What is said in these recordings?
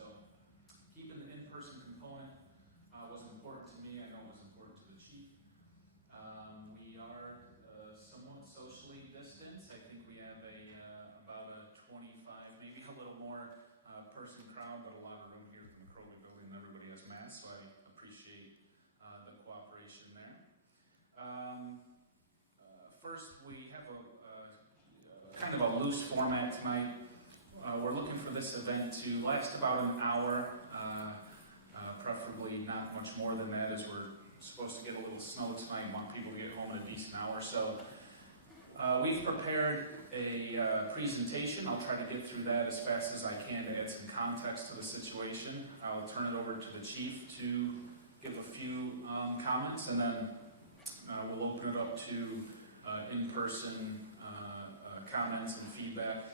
So keeping the in-person component was important to me. I know it was important to the chief. We are somewhat socially distanced. I think we have about a 25, maybe a little more person crowd, but a lot of room here from the Crowley building, and everybody has masks, so I appreciate the cooperation there. First, we have a kind of a loose format tonight. We're looking for this event to last about an hour, preferably not much more than that, as we're supposed to get a little snow tonight and want people to get home in a decent hour. So we've prepared a presentation. I'll try to get through that as fast as I can to add some context to the situation. I'll turn it over to the chief to give a few comments, and then we'll open it up to in-person comments and feedback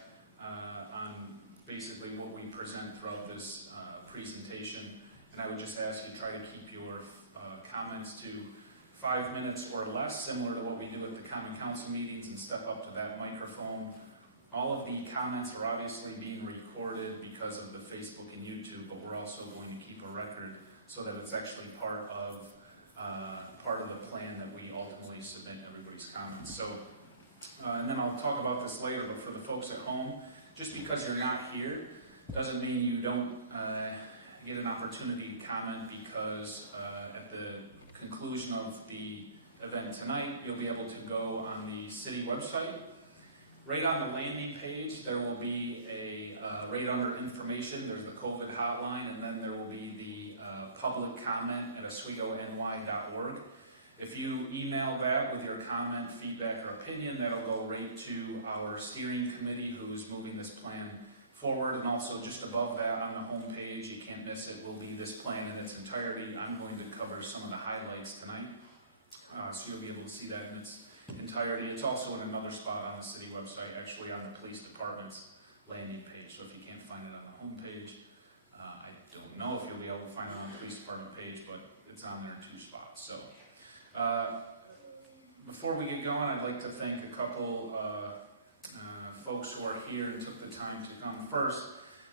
on basically what we present throughout this presentation. And I would just ask you to try to keep your comments to 5 minutes or less, similar to what we do at the Common Council meetings, and step up to that microphone. All of the comments are obviously being recorded because of the Facebook and YouTube, but we're also going to keep a record so that it's actually part of the plan that we ultimately submit everybody's comments. So, and then I'll talk about this later, but for the folks at home, just because you're not here doesn't mean you don't get an opportunity to comment, because at the conclusion of the event tonight, you'll be able to go on the city website. Right on the landing page, there will be a, right under information, there's the COVID hotline, and then there will be the public comment at oswegony.org. If you email that with your comment, feedback, or opinion, that'll go right to our steering committee who's moving this plan forward. And also just above that on the home page, you can't miss it, will be this plan in its entirety. I'm going to cover some of the highlights tonight, so you'll be able to see that in its entirety. It's also in another spot on the city website, actually on the police department's landing page. So if you can't find it on the home page, I don't know if you'll be able to find it on the police department page, but it's on there in 2 spots. So before we get going, I'd like to thank a couple folks who are here and took the time to come. First,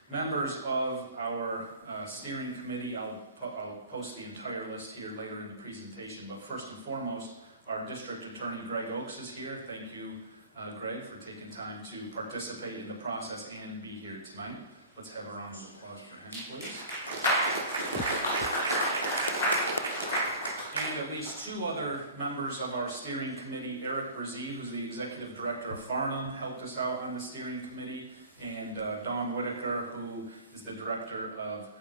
members of our steering committee. I'll post the entire list here later in the presentation, but first and foremost, our district attorney Greg Oakes is here. Thank you, Greg, for taking time to participate in the process and be here tonight. Let's have a round of applause for him, please. And at least 2 other members of our steering committee, Eric Brzee, who's the executive director of Farnham, helped us out on the steering committee, and Dawn Whitaker, who is the director of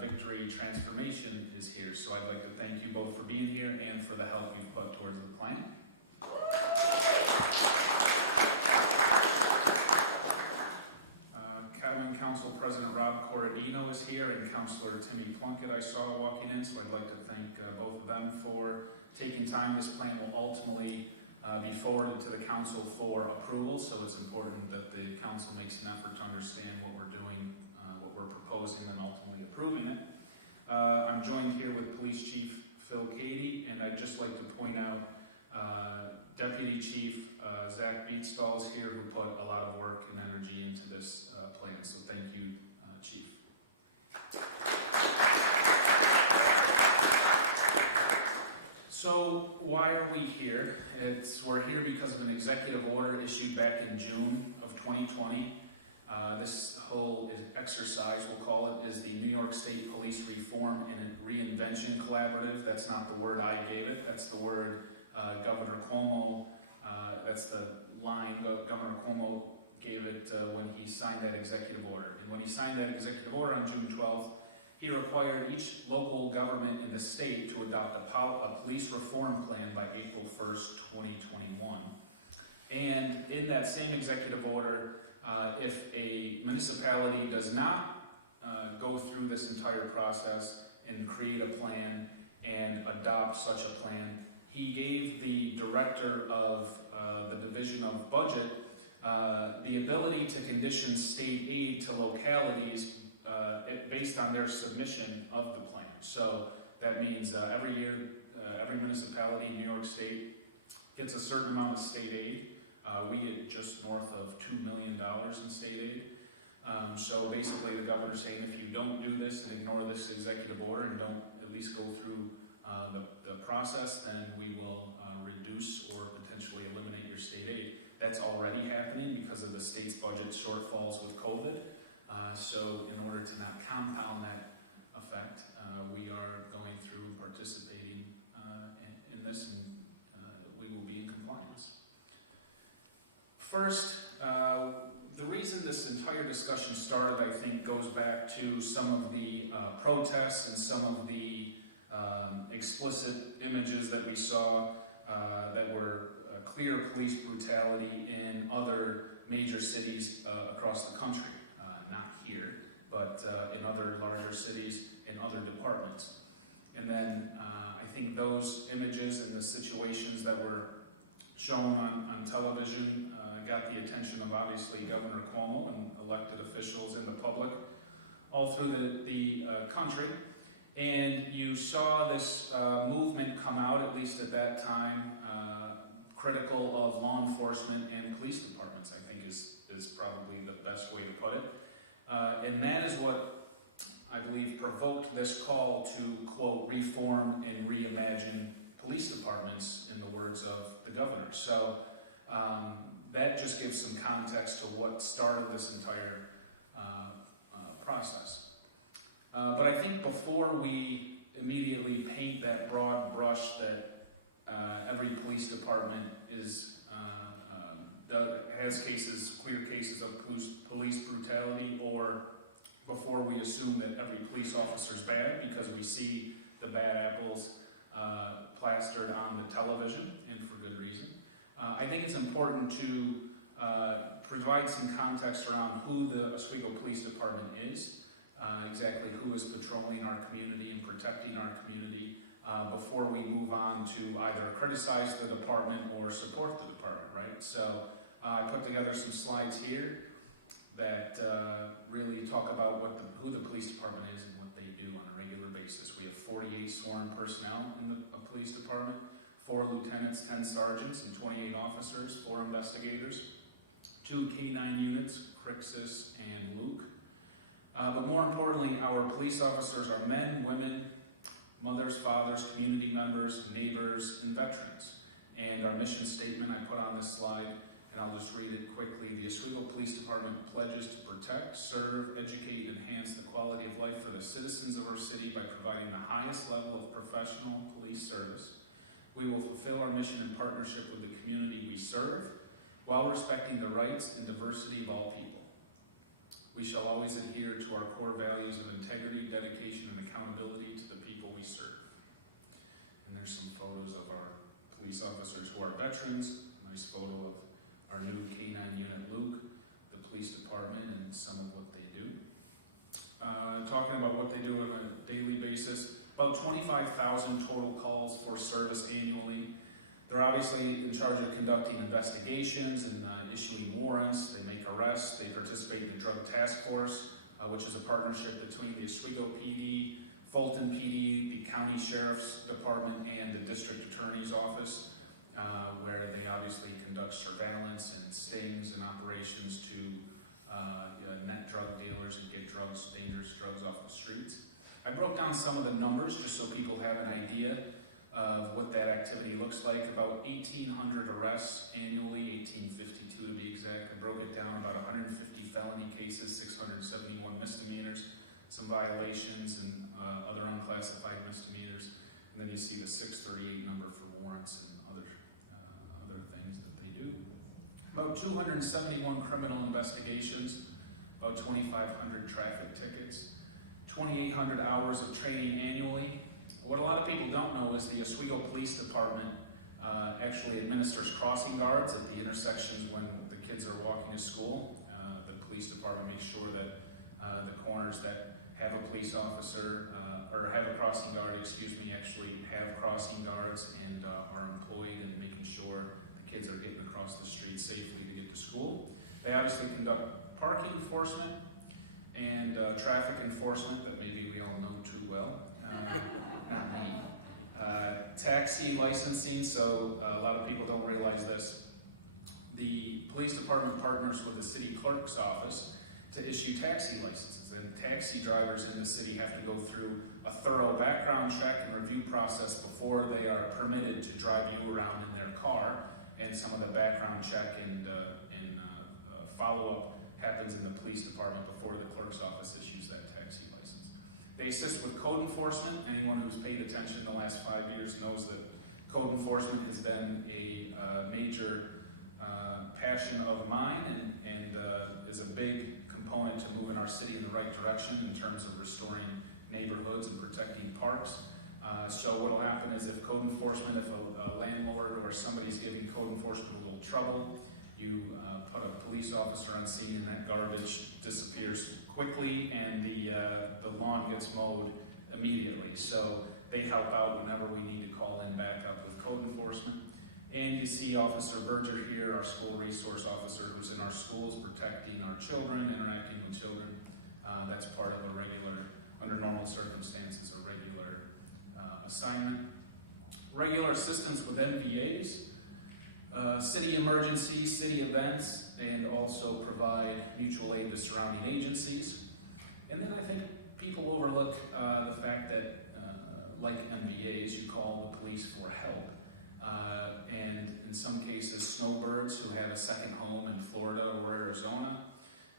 Victory Transformation, is here. So I'd like to thank you both for being here and for the help you've put towards the plan. Common Council President Rob Corradino is here, and Councilor Timmy Plunkett I saw walking in, so I'd like to thank both of them for taking time. This plan will ultimately be forwarded to the council for approval, so it's important that the council makes an effort to understand what we're doing, what we're proposing, and ultimately approving it. I'm joined here with Police Chief Phil Cady, and I'd just like to point out Deputy Chief Zach Beatstall is here, who put a lot of work and energy into this plan, so thank you, Chief. So why are we here? We're here because of an executive order issued back in June of 2020. This whole exercise, we'll call it, is the New York State Police Reform and Reinvention Collaborative. That's not the word I gave it. That's the word Governor Cuomo, that's the line Governor Cuomo gave it when he signed that executive order. And when he signed that executive order on June 12th, he required each local government in the state to adopt a police reform plan by April 1st, 2021. And in that same executive order, if a municipality does not go through this entire process and create a plan and adopt such a plan, he gave the director of the Division of Budget the ability to condition state aid to localities based on their submission of the plan. So that means every year, every municipality in New York State gets a certain amount of state aid. We get just north of $2 million in state aid. So basically the governor's saying if you don't do this and ignore this executive order and don't at least go through the process, then we will reduce or potentially eliminate your state aid. That's already happening because of the state's budget shortfalls with COVID. So in order to not compound that effect, we are going through participating in this, and we will be in compliance. First, the reason this entire discussion started, I think, goes back to some of the protests and some of the explicit images that we saw that were clear police brutality in other major cities across the country. Not here, but in other larger cities, in other departments. And then I think those images and the situations that were shown on television got the attention of obviously Governor Cuomo and elected officials in the public all through the country. And you saw this movement come out, at least at that time, critical of law enforcement and police departments, I think is probably the best way to put it. And that is what I believe provoked this call to, quote, reform and reimagine police departments, in the words of the governor. So that just gives some context to what started this entire process. But I think before we immediately paint that broad brush that every police department has clear cases of police brutality, or before we assume that every police officer is bad because we see the bad apples plastered on the television, and for good reason. I think it's important to provide some context around who the Oswego Police Department is, exactly who is patrolling our community and protecting our community, before we move on to either criticize the department or support the department, right? So I put together some slides here that really talk about who the police department is and what they do on a regular basis. We have 48 sworn personnel in the police department, 4 lieutenants, 10 sergeants, and 28 officers, 4 investigators, 2 K-9 units, Crixus and Luke. But more importantly, our police officers are men, women, mothers, fathers, community members, neighbors, and veterans. And our mission statement I put on this slide, and I'll just read it quickly. The Oswego Police Department pledges to protect, serve, educate, and enhance the quality of life for the citizens of our city by providing the highest level of professional police service. We will fulfill our mission in partnership with the community we serve, while respecting the rights and diversity of all people. We shall always adhere to our core values of integrity, dedication, and accountability to the people we serve. And there's some photos of our police officers who are veterans. Nice photo of our new K-9 unit, Luke, the police department, and some of what they do. Talking about what they do on a daily basis, about 25,000 total calls for service annually. They're obviously in charge of conducting investigations and issuing warrants. They make arrests. They participate in the Drug Task Force, which is a partnership between the Oswego PD, Fulton PD, the County Sheriff's Department, and the District Attorney's Office, where they obviously conduct surveillance and stings and operations to net drug dealers and get dangerous drugs off the streets. I broke down some of the numbers just so people have an idea of what that activity looks like. About 1,800 arrests annually, 1,852 to be exact. I broke it down, about 150 felony cases, 671 misdemeanors, some violations and other unclassified misdemeanors. And then you see the 638 number for warrants and other things that they do. About 271 criminal investigations, about 2,500 traffic tickets, 2,800 hours of training annually. What a lot of people don't know is the Oswego Police Department actually administers crossing guards at the intersections when the kids are walking to school. The police department makes sure that the corners that have a police officer or have a crossing guard, actually have crossing guards and are employed in making sure the kids are getting across the street safely to get to school. They obviously conduct parking enforcement and traffic enforcement that maybe we all know too well. Not me. Taxi licensing, so a lot of people don't realize this. The police department partners with the city clerk's office, to issue taxi licenses. And taxi drivers in the city have to go through a thorough background check and review process before they are permitted to drive you around in their car. And some of the background check and follow-up happens in the police department before the clerk's office issues that taxi license. They assist with code enforcement. Anyone who's paid attention the last 5 years knows that code enforcement has been a major passion of mine and is a big component to moving our city in the right direction in terms of restoring neighborhoods and protecting parks. So what will happen is if code enforcement, if a landlord or somebody's giving code enforcement a little trouble, you put a police officer on scene and that garbage disappears quickly and the lawn gets mowed immediately. So they help out whenever we need to call in backup with code enforcement. And you see Officer Berger here, our school resource officer who's in our schools protecting our children, interacting with children. That's part of a regular, under normal circumstances, a regular assignment. Regular assistance with MVAs, city emergencies, city events, and also provide mutual aid to surrounding agencies. And then I think people overlook the fact that, like MVAs, you call the police for help. And in some cases, snowbirds who have a second home in Florida or Arizona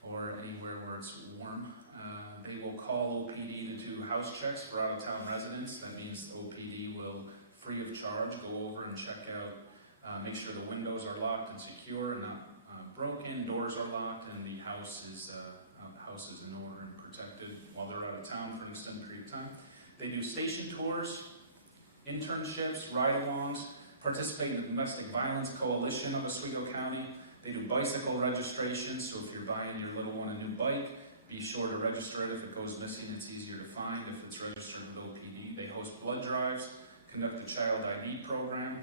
or anywhere where it's warm, they will call OPD to do house checks for out-of-town residents. That means the OPD will, free of charge, go over and check out, make sure the windows are locked and secure and not broken, doors are locked, and the house is in order and protected while they're out of town for an extended period of time. They do station tours, internships, ride-alongs, participate in the Domestic Violence Coalition of Oswego County. They do bicycle registrations, so if you're buying your little one a new bike, be sure to register it. If it goes missing, it's easier to find if it's registered with OPD. They host blood drives, conduct a child ID program,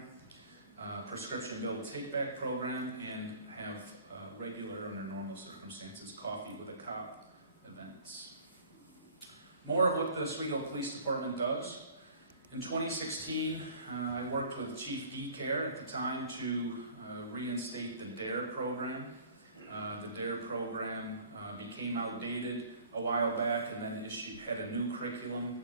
prescription bill take-back program, and have regular, under normal circumstances, coffee with a cop events. More of what the Oswego Police Department does. In 2016, I worked with Chief DeCare at the time to reinstate the DARE program. The DARE program became outdated a while back and then had a new curriculum,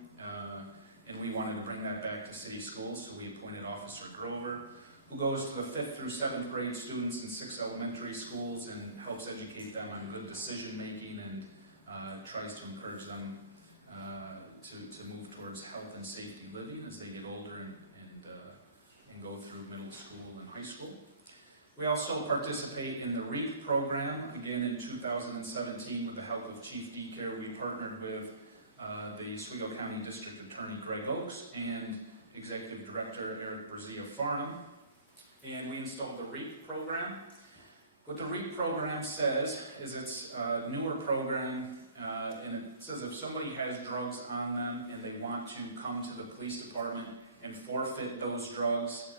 and we wanted to bring that back to city schools, so we appointed Officer Grover, who goes to the 5th through 7th grade students in 6 elementary schools and helps educate them on good decision making and tries to encourage them to move towards health and safety living as they get older and go through middle school and high school. We also participate in the REAP program. Again, in 2017, with the help of Chief DeCare, we partnered with the Oswego County District Attorney Greg Oakes and Executive Director Eric Brzezia Farnham, and we installed the REAP program. What the REAP program says is it's a newer program, and it says if somebody has drugs on them and they want to come to the police department and forfeit those drugs,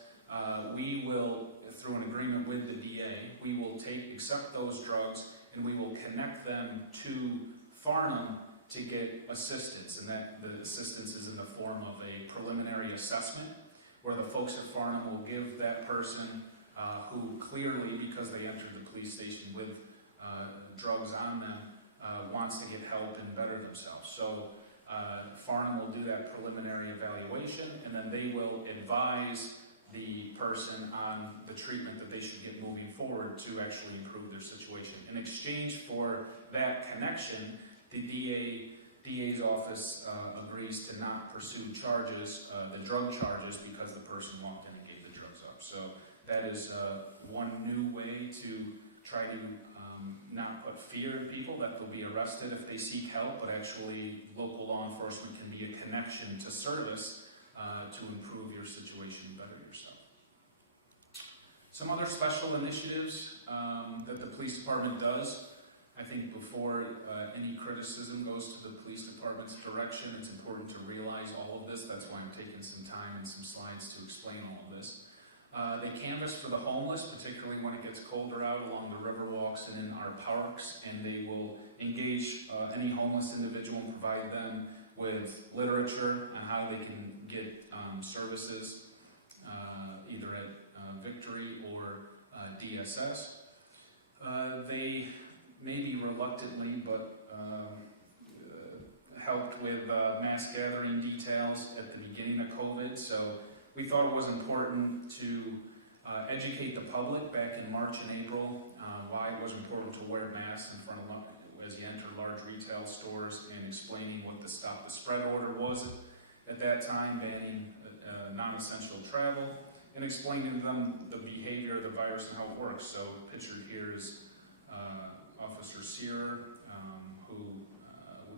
we will, through an agreement with the DA, we will accept those drugs and we will connect them to Farnham to get assistance, and that the assistance is in the form of a preliminary assessment where the folks at Farnham will give that person who clearly, because they entered the police station with drugs on them, wants to get help and better themselves. So Farnham will do that preliminary evaluation, and then they will advise the person on the treatment that they should get moving forward to actually improve their situation. In exchange for that connection, the DA's office agrees to not pursue charges, the drug charges, because the person walked in and gave the drugs up. So that is one new way to try to not put fear in people that they'll be arrested if they seek help, but actually local law enforcement can be a connection to service to improve your situation and better yourself. Some other special initiatives that the police department does. I think before any criticism goes to the police department's direction, it's important to realize all of this. That's why I'm taking some time and some slides to explain all of this. They canvass for the homeless, particularly when it gets colder out, along the river walks and in our parks, and they will engage any homeless individual and provide them with literature on how they can get services, either at Victory or DSS. They maybe reluctantly, but helped with mass gathering details at the beginning of COVID. So we thought it was important to educate the public back in March and April why it was important to wear masks in front of as you enter large retail stores, and explaining what the Stop the Spread order was at that time, banning non-essential travel, and explaining to them the behavior of the virus and how it works. So pictured here is Officer Searer, who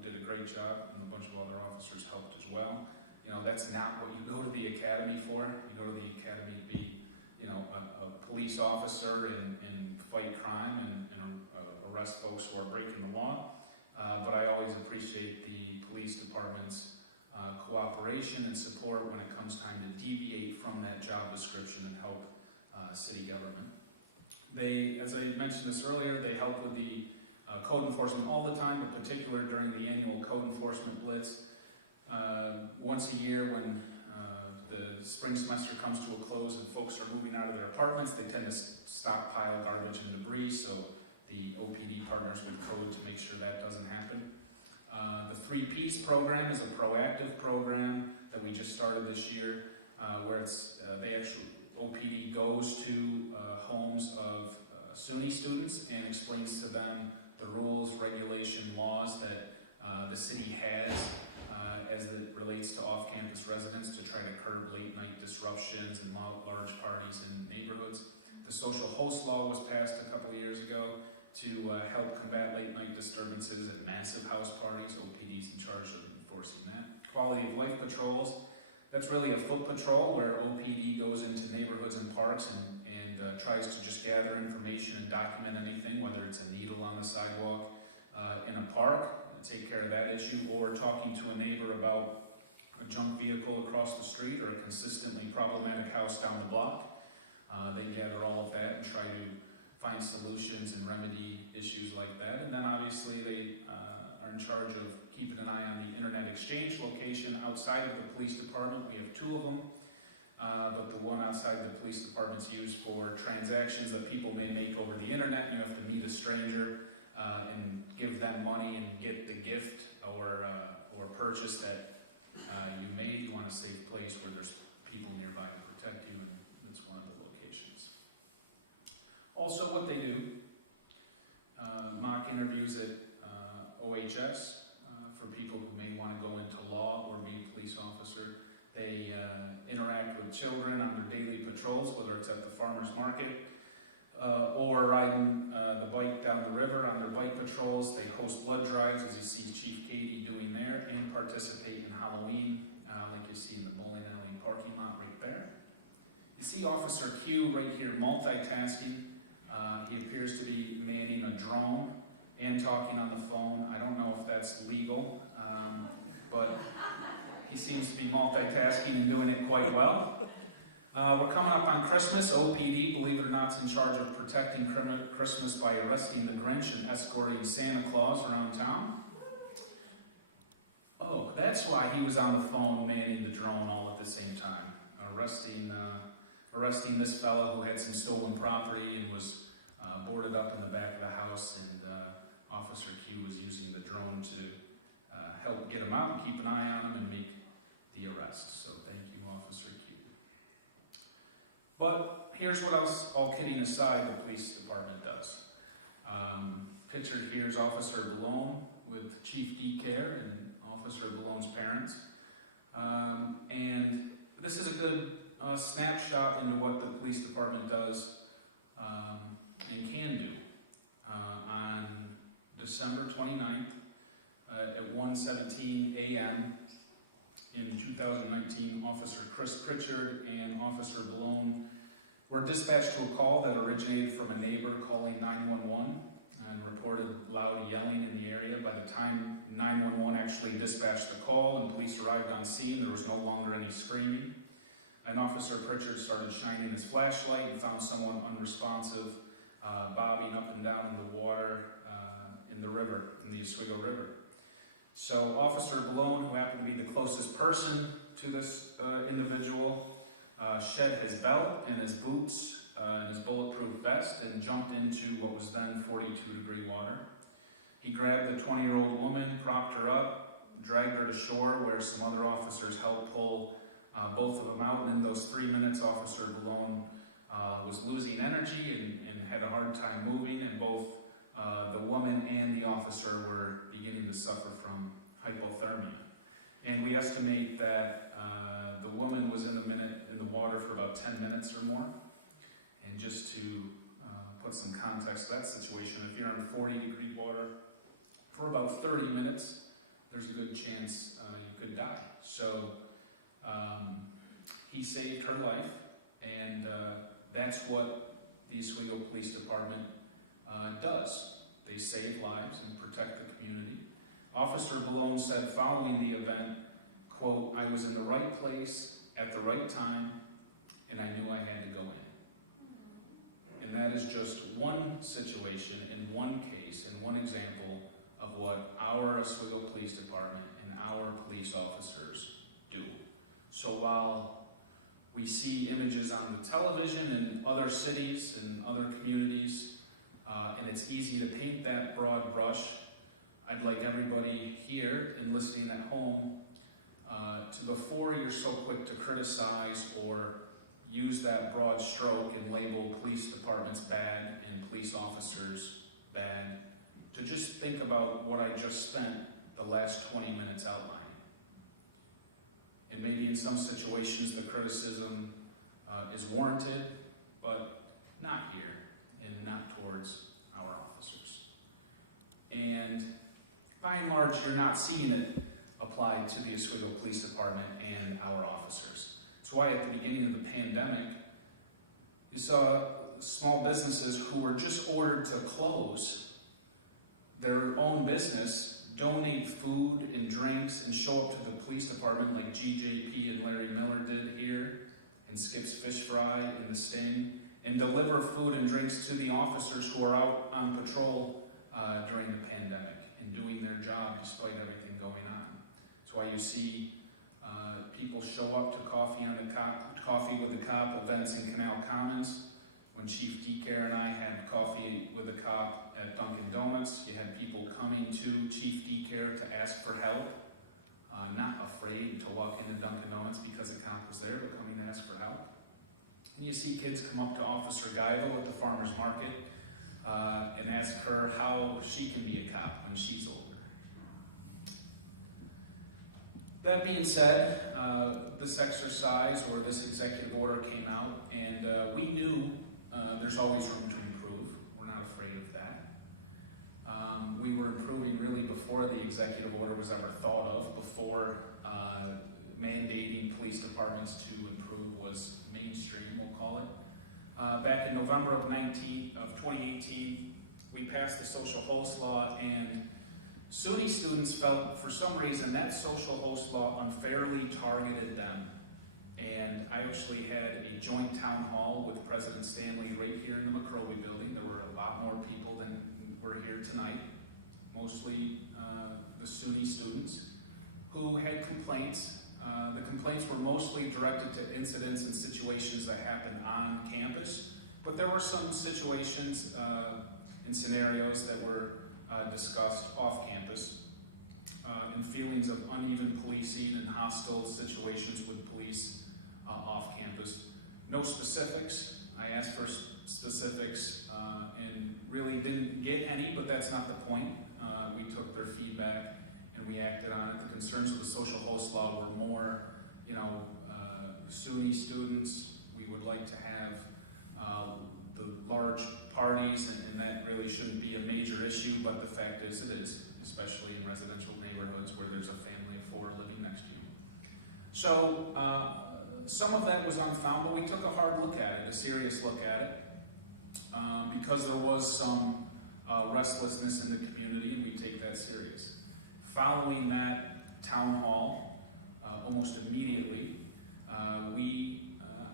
did a great job, and a bunch of other officers helped as well. You know, that's not what you go to the academy for. You go to the academy to be, you know, a police officer and fight crime and arrest folks who are breaking the law. But I always appreciate the police department's cooperation and support when it comes time to deviate from that job description and help city government. They, as I mentioned this earlier, they help with the code enforcement all the time, in particular during the annual code enforcement blitz. Once a year when the spring semester comes to a close and folks are moving out of their apartments, they tend to stockpile garbage and debris, so the OPD partners with code to make sure that doesn't happen. The 3Ps program is a proactive program that we just started this year, where it's OPD goes to homes of SUNY students and explains to them the rules, regulation, laws that the city has as it relates to off-campus residents to try to curb late-night disruptions and large parties in neighborhoods. The social host law was passed a couple of years ago to help combat late-night disturbances at massive house parties. OPD's in charge of enforcing that. Quality of life patrols, that's really a foot patrol where OPD goes into neighborhoods and parks and tries to just gather information and document anything, whether it's a needle on the sidewalk in a park, take care of that issue, or talking to a neighbor about a junk vehicle across the street or a consistently problematic house down the block. They gather all of that and try to find solutions and remedy issues like that. And then obviously they are in charge of keeping an eye on the internet exchange location outside of the police department. We have 2 of them, but the one outside the police department's used for transactions that people may make over the internet. You have to meet a stranger and give them money and get the gift or purchase that you made. You want a safe place where there's people nearby to protect you, and that's one of the locations. Also, what they do, mock interviews at OHS for people who may want to go into law or be a police officer. They interact with children on their daily patrols, whether it's at the farmer's market or riding the bike down the river on their bike patrols. They host blood drives, as you see Chief Katie doing there, and participate in Halloween, like you see in the bowling alley parking lot right there. You see Officer Q right here multitasking. He appears to be manning a drone and talking on the phone. I don't know if that's legal, but he seems to be multitasking and doing it quite well. We're coming up on Christmas. OPD, believe it or not, is in charge of protecting Christmas by arresting the Grinch and escorting Santa Claus around town. Oh, that's why he was on the phone manning the drone all at the same time, arresting this fellow who had some stolen property and was boarded up in the back of the house, and Officer Q was using the drone to help get him out and keep an eye on him and make the arrest. So thank you, Officer Q. But here's what else, all kidding aside, the police department does. Pictured here is Officer Balone with Chief DeCare and Officer Balone's parents. And this is a good snapshot into what the police department does and can do. On December 29th at 1:17 a.m. in 2019, Officer Chris Pritchard and Officer Balone were dispatched to a call that originated from a neighbor calling 911 and reported loud yelling in the area. By the time 911 actually dispatched the call and police arrived on scene, there was no longer any screaming. And Officer Pritchard started shining his flashlight and found someone unresponsive, bobbing up and down in the water in the river, in the Oswego River. So Officer Balone, who happened to be the closest person to this individual, shed his belt and his boots and his bulletproof vest and jumped into what was then 42-degree water. He grabbed the 20-year-old woman, propped her up, dragged her to shore where some other officers helped pull both of them out. And in those 3 minutes, Officer Malone was losing energy and had a hard time moving, and both the woman and the officer were beginning to suffer from hypothermia. And we estimate that the woman was in the water for about 10 minutes or more. And just to put some context to that situation, if you're in 40-degree water for about 30 minutes, there's a good chance you could die. So he saved her life, and that's what the Oswego Police Department does. They save lives and protect the community. Officer Malone said following the event, quote, "I was in the right place at the right time, and I knew I had to go in." And that is just one situation in one case and one example of what our Oswego Police Department and our police officers do. So while we see images on the television in other cities and other communities, and it's easy to paint that broad brush, I'd like everybody here and listening at home to, before you're so quick to criticize or use that broad stroke and label police departments bad and police officers bad, to just think about what I just spent the last 20 minutes outlining. And maybe in some situations the criticism is warranted, but not here and not towards our officers. And by and large, you're not seeing it applied to the Oswego Police Department and our officers. That's why at the beginning of the pandemic, you saw small businesses who were just ordered to close their own business donate food and drinks and show up to the police department like GJP and Larry Miller did here, and Skip's Fish Fry and the Sting, and deliver food and drinks to the officers who are out on patrol during the pandemic and doing their job despite everything going on. That's why you see people show up to Coffee with the Cop events in Canal Commons. When Chief DeCare and I had Coffee with the Cop at Dunkin' Donuts, you had people coming to Chief DeCare to ask for help, not afraid to walk into Dunkin' Donuts because the cop was there, but coming to ask for help. And you see kids come up to Officer Guyville at the farmer's market and ask her how she can be a cop when she's older. That being said, this exercise or this executive order came out, and we knew there's always room to improve. We're not afraid of that. We were improving really before the executive order was ever thought of, before mandating police departments to improve was mainstream, we'll call it. Back in November of 2018, we passed the social host law, and SUNY students felt, for some reason, that social host law unfairly targeted them. And I actually had a joint town hall with President Stanley right here in the McCrory building. There were a lot more people than were here tonight, mostly the SUNY students, who had complaints. The complaints were mostly directed to incidents and situations that happened on campus, but there were some situations and scenarios that were discussed off campus, and feelings of uneven policing and hostile situations with police off campus. No specifics. I asked for specifics and really didn't get any, but that's not the point. We took their feedback and we acted on it. The concerns of the social host law were more, SUNY students. We would like to have the large parties, and that really shouldn't be a major issue, but the fact is it is, especially in residential neighborhoods where there's a family of 4 living next to you. So some of that was unfound, but we took a hard look at it, a serious look at it, because there was some restlessness in the community, and we take that serious. Following that town hall, almost immediately, we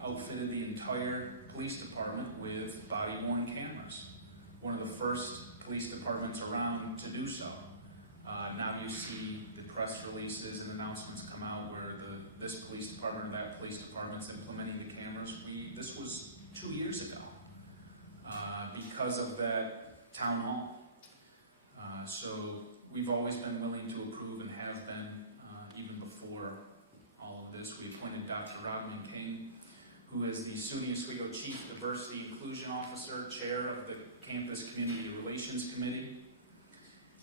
outfitted the entire police department with body-worn cameras. One of the first police departments around to do so. Now you see the press releases and announcements come out where this police department or that police department's implementing the cameras. This was 2 years ago because of that town hall. So we've always been willing to approve and have been even before all of this. We appointed Dr. Rodman King, who is the SUNY Oswego Chief Diversity Inclusion Officer, Chair of the Campus Community Relations Committee.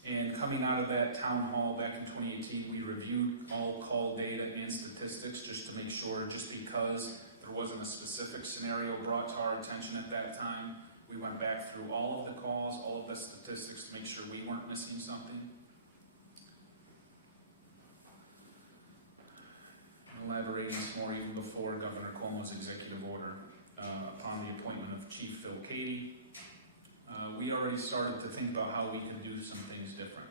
And coming out of that town hall back in 2018, we reviewed all call data and statistics just to make sure, just because there wasn't a specific scenario brought to our attention at that time, we went back through all of the calls, all of the statistics to make sure we weren't missing something. Elaborating more even before Governor Cuomo's executive order upon the appointment of Chief Phil Cady. We already started to think about how we can do some things different.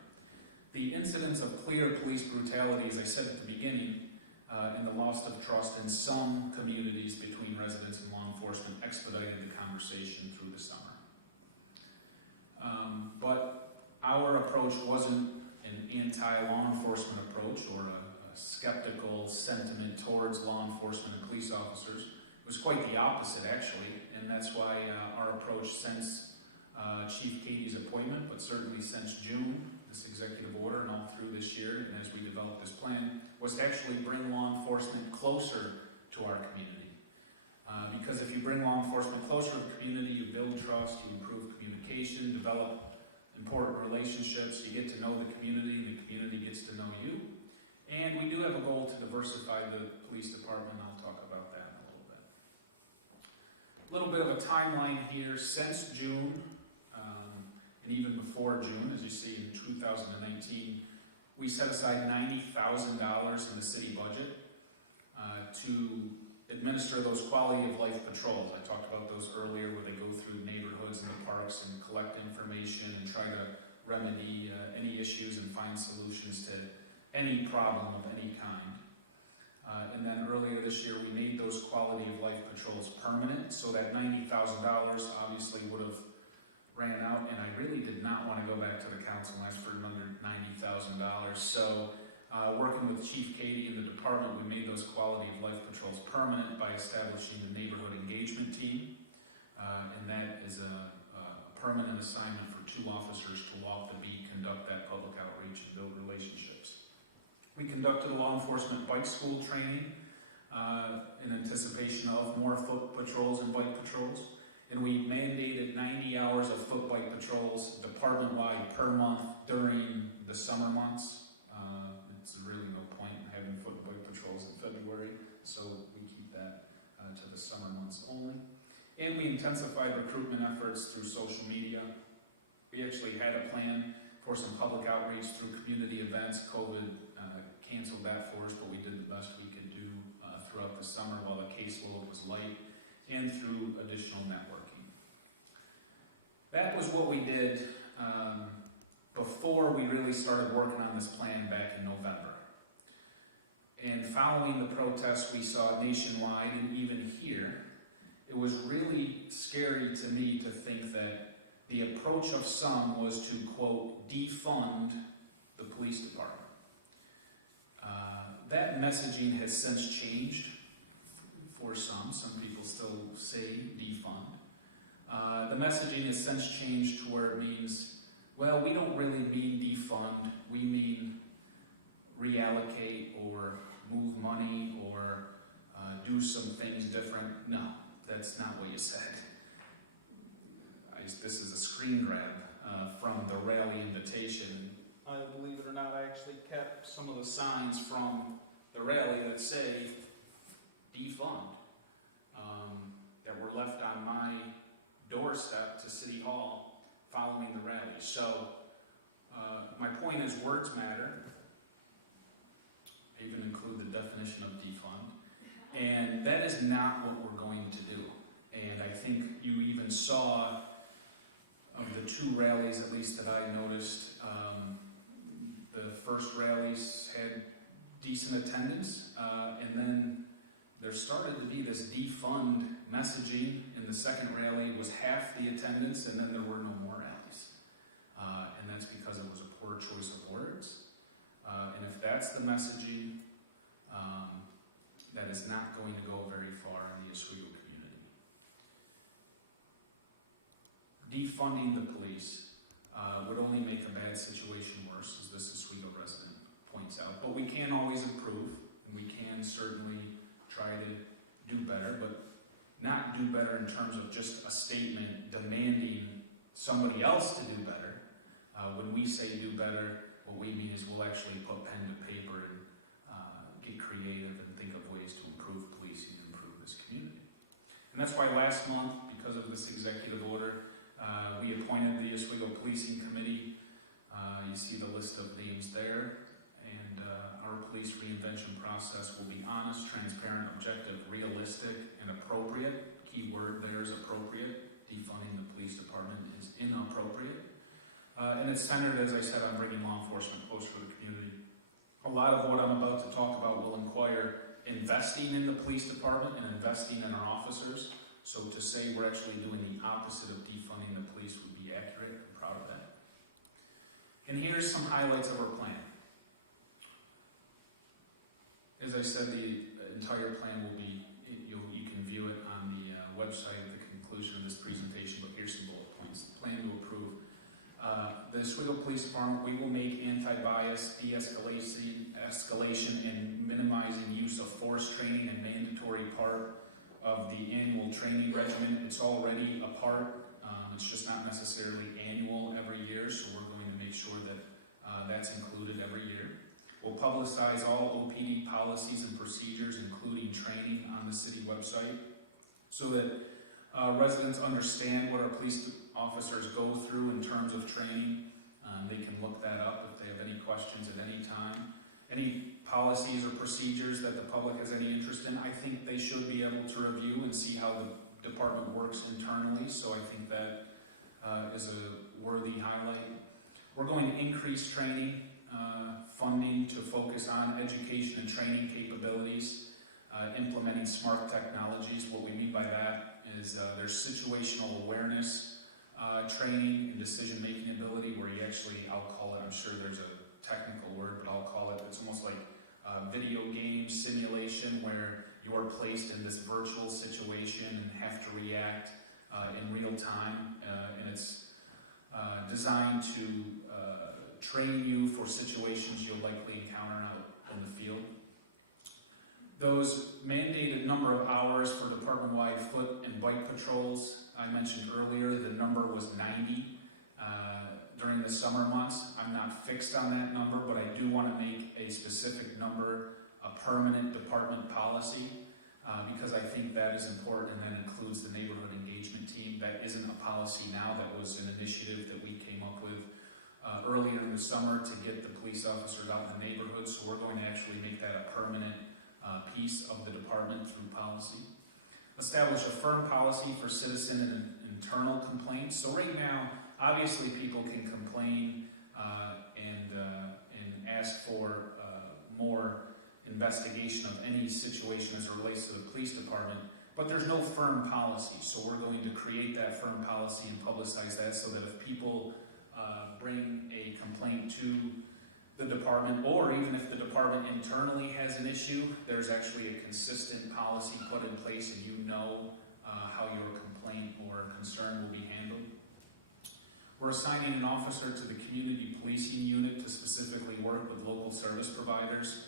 The incidence of clear police brutality, as I said at the beginning, and the loss of trust in some communities between residents and law enforcement expedited the conversation through the summer. But our approach wasn't an anti-law enforcement approach or a skeptical sentiment towards law enforcement and police officers. It was quite the opposite, actually, and that's why our approach since Chief Cady's appointment, but certainly since June, this executive order, and all through this year, and as we developed this plan, was to actually bring law enforcement closer to our community. Because if you bring law enforcement closer to the community, you build trust, you improve communication, develop important relationships, you get to know the community, and the community gets to know you. And we do have a goal to diversify the police department, and I'll talk about that in a little bit. A little bit of a timeline here. Since June, and even before June, as you see in 2019, we set aside $90,000 in the city budget to administer those quality of life patrols. I talked about those earlier, where they go through neighborhoods and the parks and collect information and try to remedy any issues and find solutions to any problem of any kind. And then earlier this year, we made those quality of life patrols permanent, so that $90,000 obviously would have ran out, and I really did not want to go back to the council and ask for another $90,000. So working with Chief Cady and the department, we made those quality of life patrols permanent by establishing the neighborhood engagement team, and that is a permanent assignment for 2 officers to walk the beat, conduct that public outreach, and build relationships. We conducted a law enforcement bike school training in anticipation of more foot patrols and bike patrols. And we mandated 90 hours of foot bike patrols department-wide per month during the summer months. It's really no point in having foot bike patrols in February, so we keep that to the summer months only. And we intensified recruitment efforts through social media. We actually had a plan for some public outreach through community events. COVID canceled that for us, but we did the best we could do throughout the summer while the caseload was light, and through additional networking. That was what we did before we really started working on this plan back in November. And following the protests we saw nationwide and even here, it was really scary to me to think that the approach of some was to, quote, defund the police department. That messaging has since changed for some. Some people still say defund. The messaging has since changed to where it means, well, we don't really mean defund. We mean reallocate or move money or do some things different. No, that's not what you said. This is a screen grab from the rally invitation. Believe it or not, I actually kept some of the signs from the rally that say defund, that were left on my doorstep to City Hall following the rally. So my point is, words matter. I even include the definition of defund. And that is not what we're going to do. And I think you even saw of the 2 rallies, at least that I noticed, the first rallies had decent attendance, and then there started to be this defund messaging. In the second rally was half the attendance, and then there were no more rallies. And that's because it was a poor choice of words. And if that's the messaging, that is not going to go very far in the Oswego community. Defunding the police. would only make a bad situation worse, as this Oswego resident points out. But we can always improve, and we can certainly try to do better, but not do better in terms of just a statement demanding somebody else to do better. When we say do better, what we mean is we'll actually put pen to paper and get creative and think of ways to improve policing and improve this community. And that's why last month, because of this executive order, we appointed the Oswego Policing Committee. You see the list of names there. And our police reinvention process will be honest, transparent, objective, realistic, and appropriate. Key word there is appropriate. Defunding the police department is inappropriate. And it's centered, as I said, on bringing law enforcement closer to the community. A lot of what I'm about to talk about will inquire investing in the police department and investing in our officers. So to say we're actually doing the opposite of defunding the police would be accurate. I'm proud of that. And here's some highlights of our plan. As I said, the entire plan will be, you can view it on the website at the conclusion of this presentation, but here's some bullet points. The plan to approve. The Oswego Police Department, we will make anti-bias, de-escalation, and minimizing use of force training a mandatory part of the annual training regimen. It's already a part. It's just not necessarily annual every year, so we're going to make sure that that's included every year. We'll publicize all OPD policies and procedures, including training, on the city website, so that residents understand what our police officers go through in terms of training. They can look that up if they have any questions at any time. Any policies or procedures that the public has any interest in, I think they should be able to review and see how the department works internally, so I think that is a worthy highlight. We're going to increase training funding to focus on education and training capabilities, implementing smart technologies. What we mean by that is there's situational awareness training and decision-making ability, where you actually, I'll call it, I'm sure there's a technical word, but I'll call it, it's almost like video game simulation, where you're placed in this virtual situation and have to react in real time, and it's designed to train you for situations you'll likely encounter out in the field. Those mandated number of hours for department-wide foot and bike patrols, I mentioned earlier, the number was 90 during the summer months. I'm not fixed on that number, but I do want to make a specific number a permanent department policy, because I think that is important, and that includes the neighborhood engagement team. That isn't a policy now, that was an initiative that we came up with earlier in the summer to get the police officers out in the neighborhood, so we're going to actually make that a permanent piece of the department through policy. Establish a firm policy for citizen and internal complaints. So right now, obviously people can complain and ask for more investigation of any situation as it relates to the police department, but there's no firm policy. So we're going to create that firm policy and publicize that, so that if people bring a complaint to the department, or even if the department internally has an issue, there's actually a consistent policy put in place, and you know how your complaint or concern will be handled. We're assigning an officer to the community policing unit to specifically work with local service providers,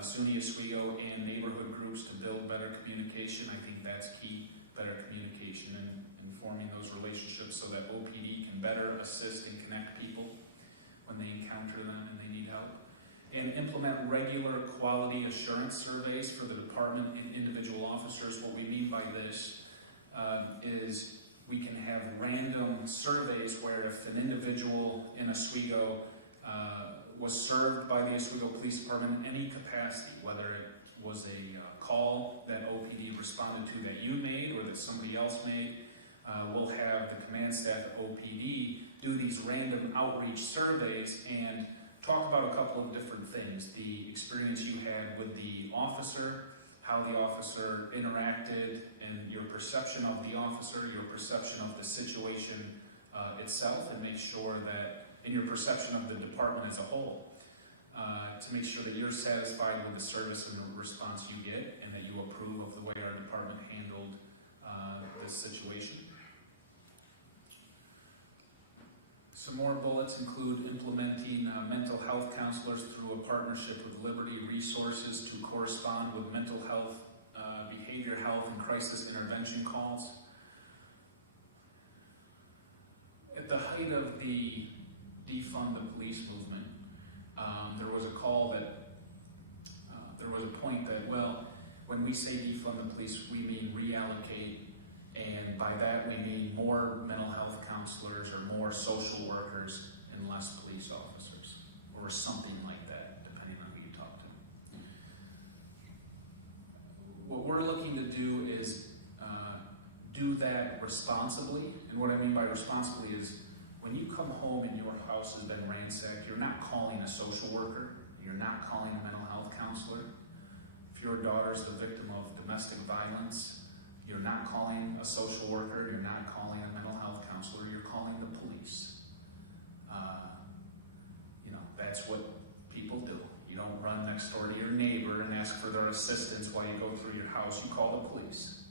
SUNY Oswego, and neighborhood groups to build better communication. I think that's key, better communication and forming those relationships, so that OPD can better assist and connect people when they encounter them and they need help. And implement regular quality assurance surveys for the department and individual officers. What we mean by this is we can have random surveys where if an individual in Oswego was served by the Oswego Police Department in any capacity, whether it was a call that OPD responded to that you made or that somebody else made, we'll have the command staff at OPD do these random outreach surveys and talk about a couple of different things. The experience you had with the officer, how the officer interacted, and your perception of the officer, your perception of the situation itself, and make sure that, in your perception of the department as a whole, to make sure that you're satisfied with the service and the response you get, and that you approve of the way our department handled this situation. Some more bullets include implementing mental health counselors through a partnership with Liberty Resources to correspond with mental health, behavior health, and crisis intervention calls. At the height of the defund the police movement, there was a call that, there was a point that, well, when we say defund the police, we mean reallocate, and by that we mean more mental health counselors or more social workers and less police officers, or something like that, depending on who you talk to. What we're looking to do is do that responsibly, and what I mean by responsibly is when you come home and your house has been ransacked, you're not calling a social worker, you're not calling a mental health counselor. If your daughter's the victim of domestic violence, you're not calling a social worker, you're not calling a mental health counselor, you're calling the police. That's what people do. You don't run next door to your neighbor and ask for their assistance while you go through your house, you call the police.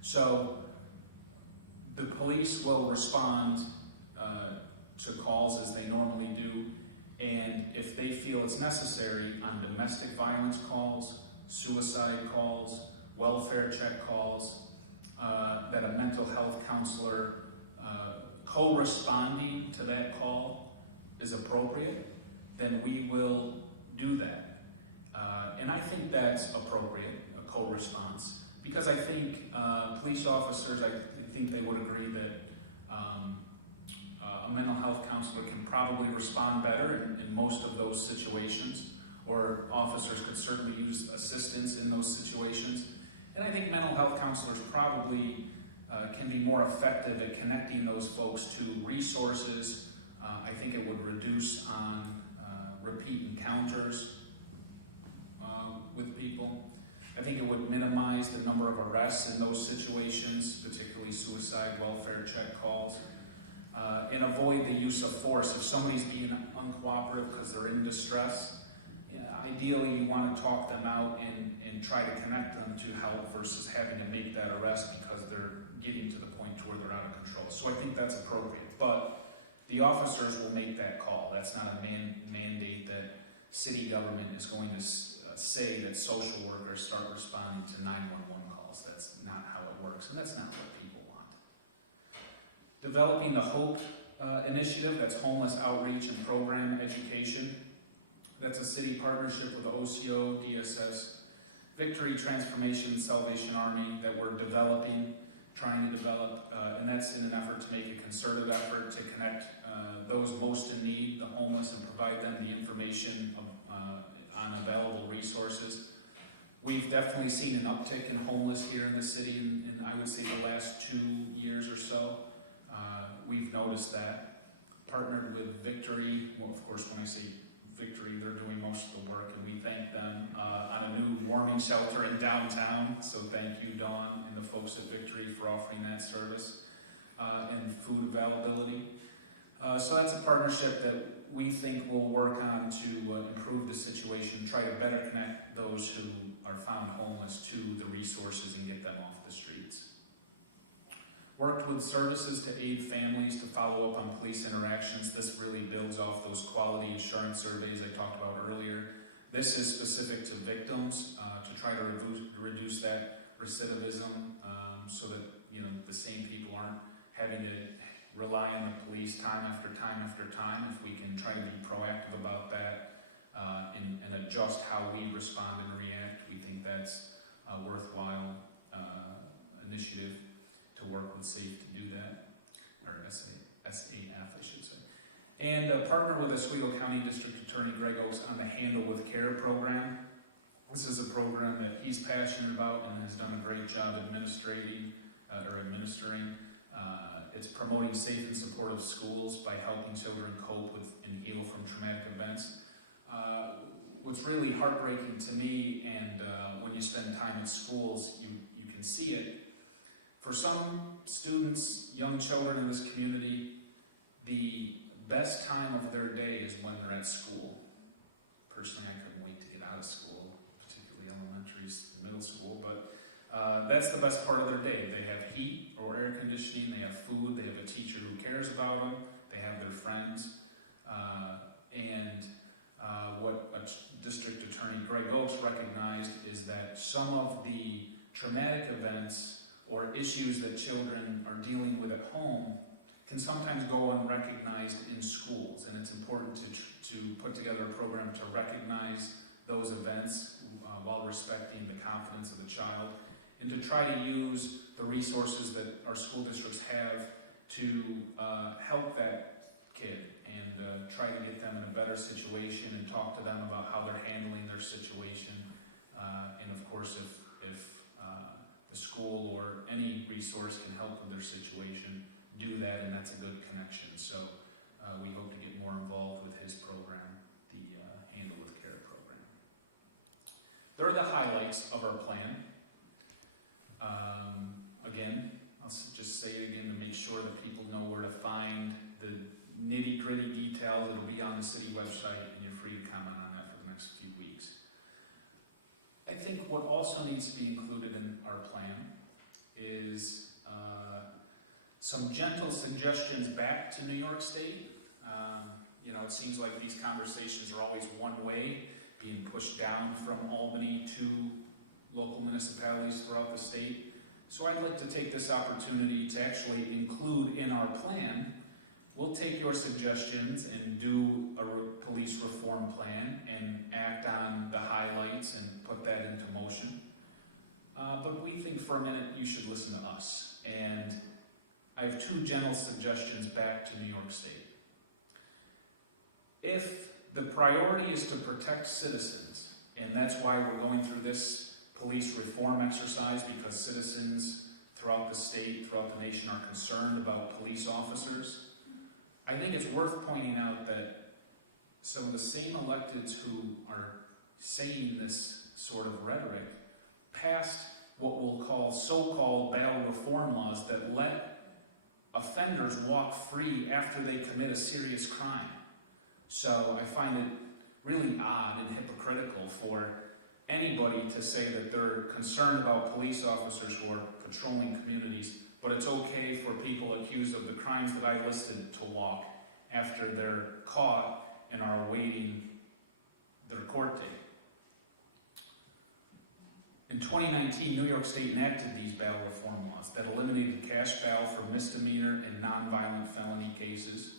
So, the police will respond to calls as they normally do, and if they feel it's necessary on domestic violence calls, suicide calls, welfare check calls, that a mental health counselor co-responding to that call is appropriate, then we will do that. And I think that's appropriate, a co-response, because I think police officers, I think they would agree that a mental health counselor can probably respond better in most of those situations, or officers could certainly use assistance in those situations. And I think mental health counselors probably can be more effective at connecting those folks to resources. I think it would reduce on repeat encounters with people. I think it would minimize the number of arrests in those situations, particularly suicide, welfare check calls, and avoid the use of force. If somebody's being uncooperative because they're in distress, ideally you want to talk them out and try to connect them to help versus having to make that arrest because they're getting to the point to where they're out of control. So I think that's appropriate. But the officers will make that call. That's not a mandate that city government is going to say that social workers start responding to 911 calls. That's not how it works, and that's not what people want. Developing the HOPE initiative, that's Homeless Outreach and Program Education. That's a city partnership with the OCO, DSS, Victory, Transformation, and Salvation Army that we're trying to develop, and that's in an effort to make a concerted effort to connect those most in need, the homeless, and provide them the information on available resources. We've definitely seen an uptick in homeless here in the city in I would say the last 2 years or so. We've noticed that. Partnered with Victory, well, of course, when I say Victory, they're doing most of the work, and we thank them on a new warming shelter in downtown. So thank you, Dawn, and the folks at Victory for offering that service and food availability. So that's a partnership that we think will work on to improve the situation, try to better connect those who are found homeless to the resources and get them off the streets. Worked with services to aid families to follow up on police interactions. This really builds off those quality assurance surveys I talked about earlier. This is specific to victims to try to reduce that recidivism so that the same people aren't having to rely on the police time after time after time. If we can try to be proactive about that and adjust how we respond and react, we think that's a worthwhile initiative to work with SAFE to do that, or SAF, I should say. And partner with Oswego County District Attorney Greg Oaks on the Handle with Care program. This is a program that he's passionate about and has done a great job administering. It's promoting safe and supportive schools by helping children cope with and heal from traumatic events. What's really heartbreaking to me, and when you spend time in schools, you can see it. For some students, young children in this community, the best time of their day is when they're at school. Personally, I couldn't wait to get out of school, particularly elementary, middle school, but that's the best part of their day. They have heat or air conditioning, they have food, they have a teacher who cares about them, they have their friends. What District Attorney Greg Oakes recognized is that some of the traumatic events or issues that children are dealing with at home can sometimes go unrecognized in schools, and it's important to put together a program to recognize those events while respecting the confidence of the child, and to try to use the resources that our school districts have to help that kid and try to get them in a better situation and talk to them about how they're handling their situation. And of course, if the school or any resource can help with their situation, do that, and that's a good connection. So we hope to get more involved with his program, the Handle with Care program. There are the highlights of our plan. Again, I'll just say it again to make sure that people know where to find the nitty-gritty details. It'll be on the city website, and you're free to comment on that for the next few weeks. I think what also needs to be included in our plan is some gentle suggestions back to New York State. It seems like these conversations are always one way, being pushed down from Albany to local municipalities throughout the state. So I'd like to take this opportunity to actually include in our plan. We'll take your suggestions and do a police reform plan and act on the highlights and put that into motion. But we think for a minute you should listen to us. And I have two general suggestions back to New York State. If the priority is to protect citizens, and that's why we're going through this police reform exercise, because citizens throughout the state, throughout the nation are concerned about police officers, I think it's worth pointing out that some of the same electeds who are saying this sort of rhetoric passed what we'll call so-called bail reform laws that let offenders walk free after they commit a serious crime. So I find it really odd and hypocritical for anybody to say that they're concerned about police officers who are patrolling communities, but it's okay for people accused of the crimes that I listed to walk after they're caught and are awaiting their court date. In 2019, New York State enacted these bail reform laws that eliminated cash bail for misdemeanor and nonviolent felony cases.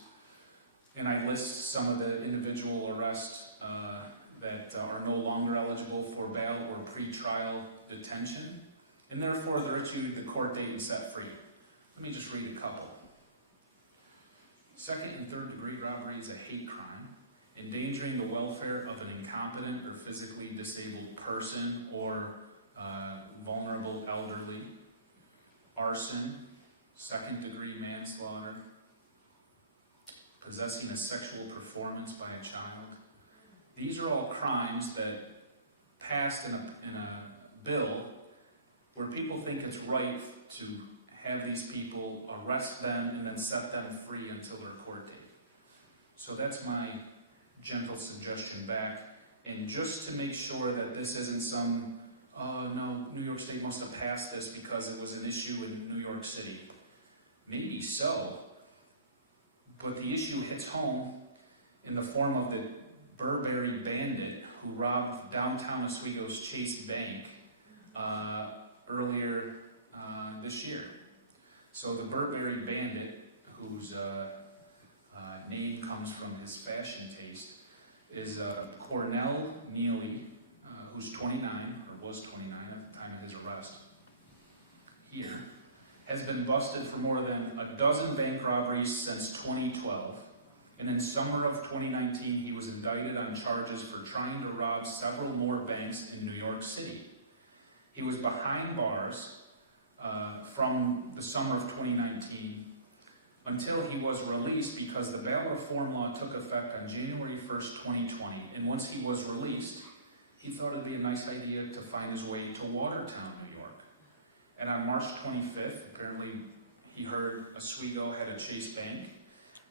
And I list some of the individual arrests that are no longer eligible for bail or pretrial detention, and therefore they're issued the court date and set free. Let me just read a couple. Second and third degree robbery is a hate crime, endangering the welfare of an incompetent or physically disabled person or vulnerable elderly. Arson, second degree manslaughter, possessing a sexual performance by a child. These are all crimes that passed in a bill where people think it's right to have these people, arrest them, and then set them free until their court date. So that's my gentle suggestion back. And just to make sure that this isn't some, no, New York State must have passed this because it was an issue in New York City. Maybe so, but the issue hits home in the form of the Burberry bandit who robbed downtown Oswego's Chase Bank earlier this year. So the Burberry bandit, whose name comes from his fashion taste, is Cornell Neely, who's 29, or was 29 at the time of his arrest. Here, has been busted for more than a dozen bank robberies since 2012. And in summer of 2019, he was indicted on charges for trying to rob several more banks in New York City. He was behind bars from the summer of 2019 until he was released because the bail reform law took effect on January 1st, 2020. And once he was released, he thought it'd be a nice idea to find his way to Watertown, New York. And on March 25th, apparently he heard Oswego had a Chase Bank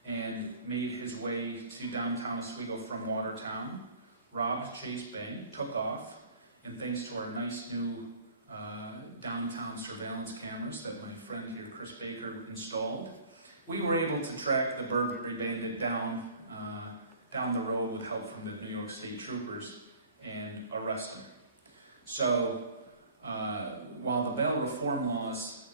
and made his way to downtown Oswego from Watertown, robbed Chase Bank, took off, and thanks to our nice new downtown surveillance cameras that my friend here, Chris Baker, installed, we were able to track the burglary bandit down the road with help from the New York State troopers and arrest him. So while the bail reform laws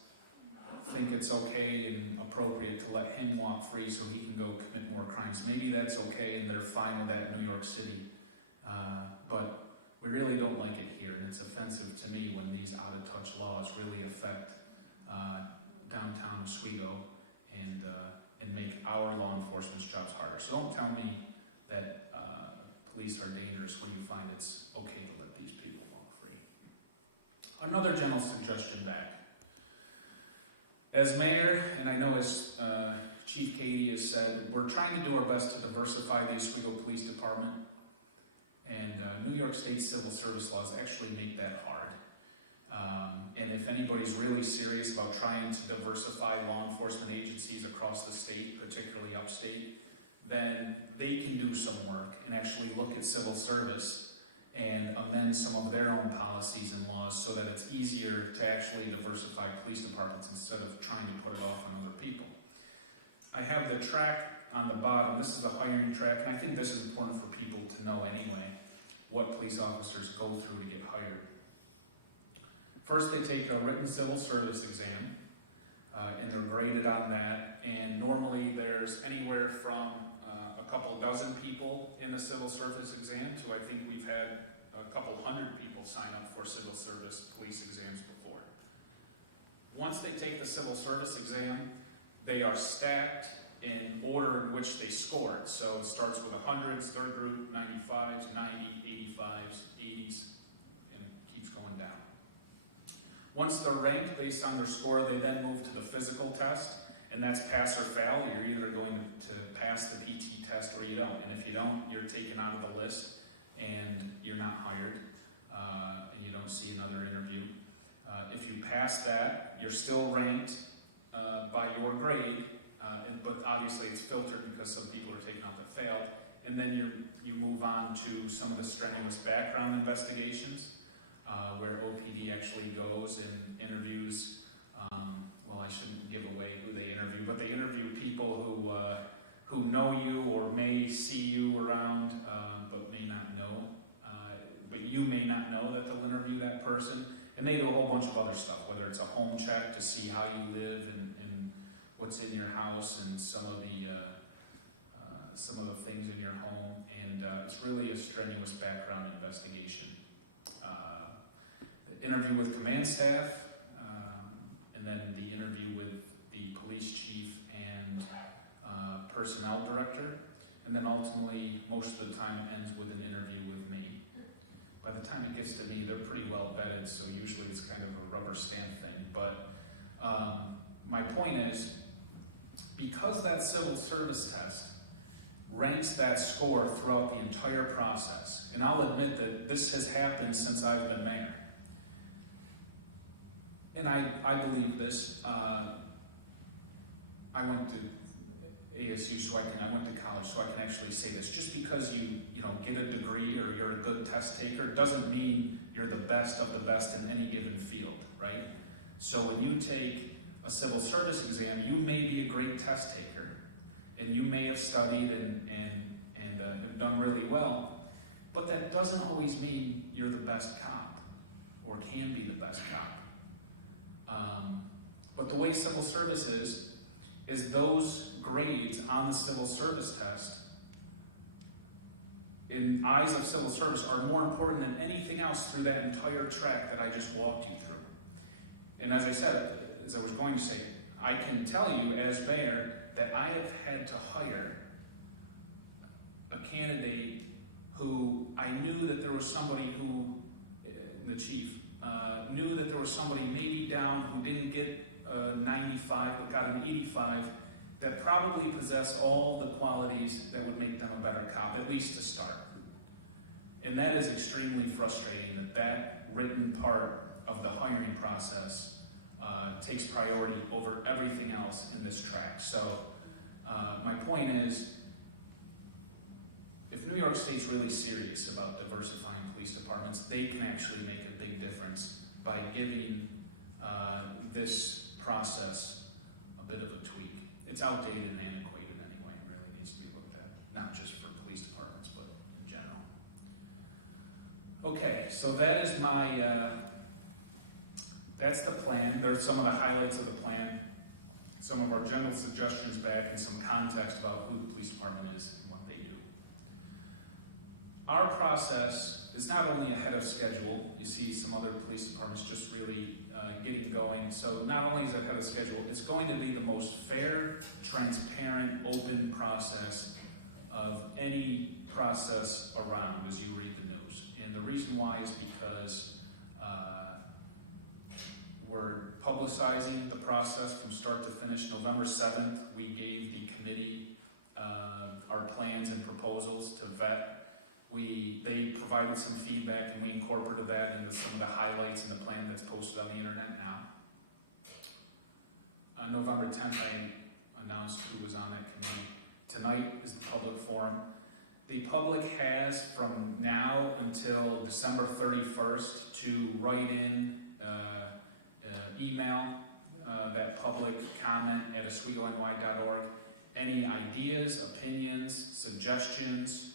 think it's okay and appropriate to let him walk free so he can go commit more crimes, maybe that's okay and they're fine with that in New York City. But we really don't like it here, and it's offensive to me when these out-of-touch laws really affect downtown Oswego and make our law enforcement's jobs harder. So don't tell me that police are dangerous when you find it's okay to let these people walk free. Another general suggestion back. As mayor, and I know as Chief Katie has said, we're trying to do our best to diversify the Oswego Police Department, and New York State civil service laws actually make that hard. And if anybody's really serious about trying to diversify law enforcement agencies across the state, particularly upstate, then they can do some work and actually look at civil service and amend some of their own policies and laws so that it's easier to actually diversify police departments instead of trying to put it off on other people. I have the track on the bottom. This is the hiring track, and I think this is important for people to know anyway, what police officers go through to get hired. First, they take a written civil service exam, and they're graded on that, and normally there's anywhere from a couple dozen people in the civil service exam to I think we've had a couple hundred people sign up for civil service police exams before. Once they take the civil service exam, they are stacked in order in which they scored. So it starts with 100s, third group, 95s, 90, 85s, 80s, and it keeps going down. Once they're ranked based on their score, they then move to the physical test, and that's pass or fail. You're either going to pass the PT test or you don't. And if you don't, you're taken out of the list and you're not hired, and you don't see another interview. If you pass that, you're still ranked by your grade, but obviously it's filtered because some people are taken out that failed. And then you move on to some of the strenuous background investigations, where OPD actually goes and interviews, well, I shouldn't give away who they interview, but they interview people who know you or may see you around, but may not know. But you may not know that they'll interview that person. And they do a whole bunch of other stuff, whether it's a home check to see how you live and what's in your house and some of the things in your home. And it's really a strenuous background investigation. The interview with command staff, and then the interview with the police chief and personnel director, and then ultimately, most of the time ends with an interview with me. By the time it gets to me, they're pretty well vetted, so usually it's kind of a rubber stamp thing. But my point is, because that civil service test ranks that score throughout the entire process, and I'll admit that this has happened since I've been mayor, and I believe this. I went to ASU, I went to college, so I can actually say this. Just because you get a degree or you're a good test taker doesn't mean you're the best of the best in any given field, right? So when you take a civil service exam, you may be a great test taker, and you may have studied and have done really well, but that doesn't always mean you're the best cop or can be the best cop. But the way civil service is those grades on the civil service test, in eyes of civil service, are more important than anything else through that entire track that I just walked you through. And as I said, as I was going to say, I can tell you as mayor that I have had to hire a candidate who I knew that there was somebody who, the chief, knew that there was somebody maybe down who didn't get 95 but got an 85, that probably possess all the qualities that would make them a better cop, at least to start. And that is extremely frustrating, that written part of the hiring process takes priority over everything else in this track. So my point is, if New York State's really serious about diversifying police departments, they can actually make a big difference by giving this process a bit of a tweak. it's outdated and antiquated anyway. It really needs to be looked at, not just for police departments, but in general. Okay, so that is my, that's the plan. There's some of the highlights of the plan, some of our general suggestions back, and some context about who the police department is and what they do. Our process is not only ahead of schedule. You see some other police departments just really getting going. So not only is it ahead of schedule, it's going to be the most fair, transparent, open process of any process around as you read the news. And the reason why is because we're publicizing the process from start to finish. November 7th, we gave the committee our plans and proposals to vet. They provided some feedback, and we incorporated that into some of the highlights in the plan that's posted on the internet now. On November 10th, I announced who was on that committee. Tonight is the public forum. The public has from now until December 31st to write in, email that public comment at oswegony.org. Any ideas, opinions, suggestions,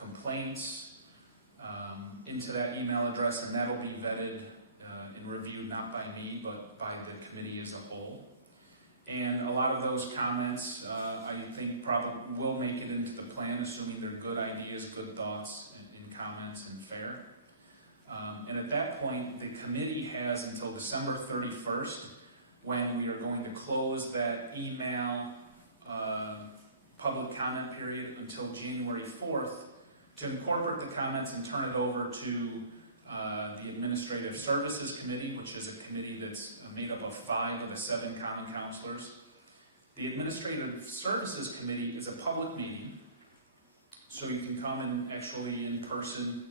complaints into that email address, and that'll be vetted and reviewed not by me but by the committee as a whole. And a lot of those comments I think probably will make it into the plan, assuming they're good ideas, good thoughts, and comments, and fair. And at that point, the committee has until December 31st, when we are going to close that email public comment period, until January 4th, to incorporate the comments and turn it over to the Administrative Services Committee, which is a committee that's made up of 5 of the 7 common councilors. The Administrative Services Committee is a public meeting, so you can come and actually in person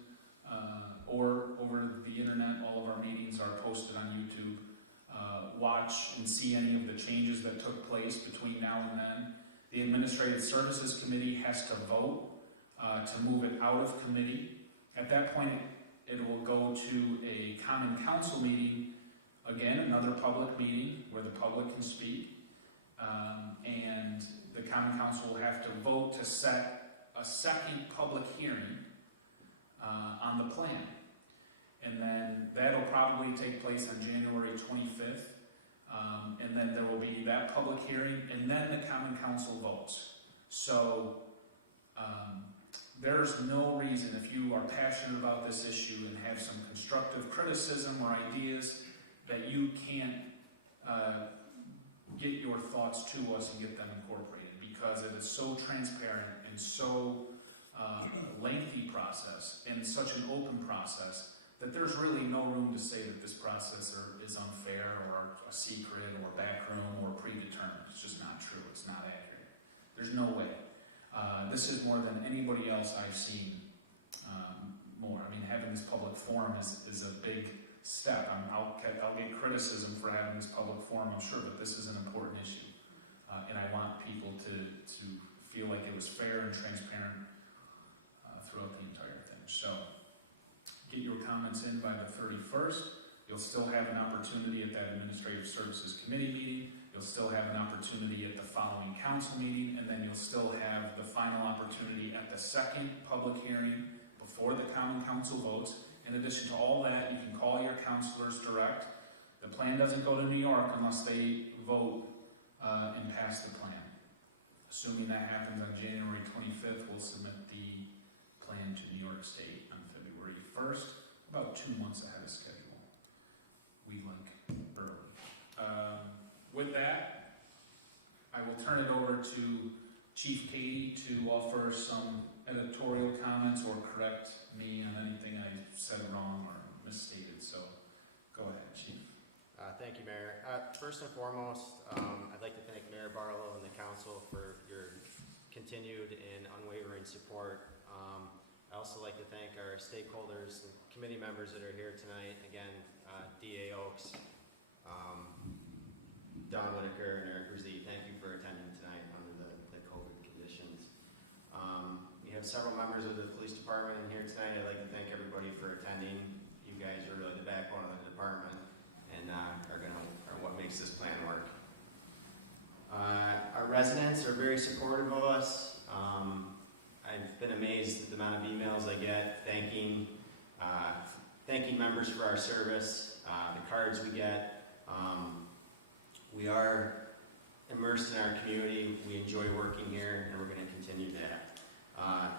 or over the internet. All of our meetings are posted on YouTube. Watch and see any of the changes that took place between now and then. The Administrative Services Committee has to vote to move it out of committee. At that point, it will go to a common council meeting, again, another public meeting where the public can speak, and the common council will have to vote to set a second public hearing on the plan. And then that'll probably take place on January 25th. And then there will be that public hearing, and then the common council votes. So there's no reason, if you are passionate about this issue and have some constructive criticism or ideas, that you can't get your thoughts to us and get them incorporated, because it is so transparent and so lengthy process and such an open process that there's really no room to say that this process is unfair or a secret or backroom or predetermined. It's just not true. It's not accurate. There's no way. This is more than anybody else I've seen more. I mean, having this public forum is a big step. I'll get criticism for having this public forum, I'm sure, but this is an important issue. And I want people to feel like it was fair and transparent throughout the entire thing. So get your comments in by the 31st. You'll still have an opportunity at that Administrative Services Committee meeting. You'll still have an opportunity at the following council meeting, and then you'll still have the final opportunity at the second public hearing before the common council votes. In addition to all that, you can call your councilors direct. The plan doesn't go to New York unless they vote and pass the plan. Assuming that happens on January 25th, we'll submit the plan to New York State on February 1st, about 2 months ahead of schedule. We like early. With that, I will turn it over to Chief Katie to offer some editorial comments or correct me on anything I said wrong or misstated. So go ahead, Chief. Thank you, Mayor. First and foremost, I'd like to thank Mayor Barlow and the council for your continued and unwavering support. I also like to thank our stakeholders and committee members that are here tonight. Again, D.A. Oaks, Don Whitaker, and Eric Rizzi, thank you for attending tonight under the COVID conditions. We have several members of the police department in here tonight. I'd like to thank everybody for attending. You guys are really the backbone of the department and are what makes this plan work. residents are very supportive of us. I've been amazed at the amount of emails I get thanking members for our service, the cards we get. We are immersed in our community. We enjoy working here, and we're going to continue that.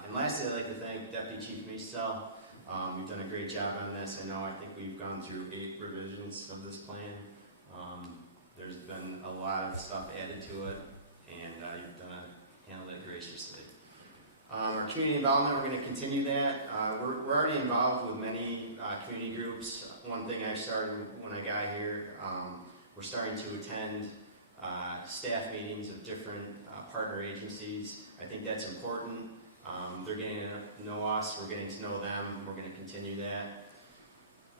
And lastly, I'd like to thank Deputy Chief Miestel. We've done a great job on this. I think we've gone through 8 revisions of this plan. There's been a lot of stuff added to it, and you've handled it graciously. Our community involvement, we're going to continue that. We're already involved with many community groups. One thing I started when I got here, we're starting to attend staff meetings of different partner agencies. I think that's important. They're getting to know us, we're getting to know them, we're going to continue that.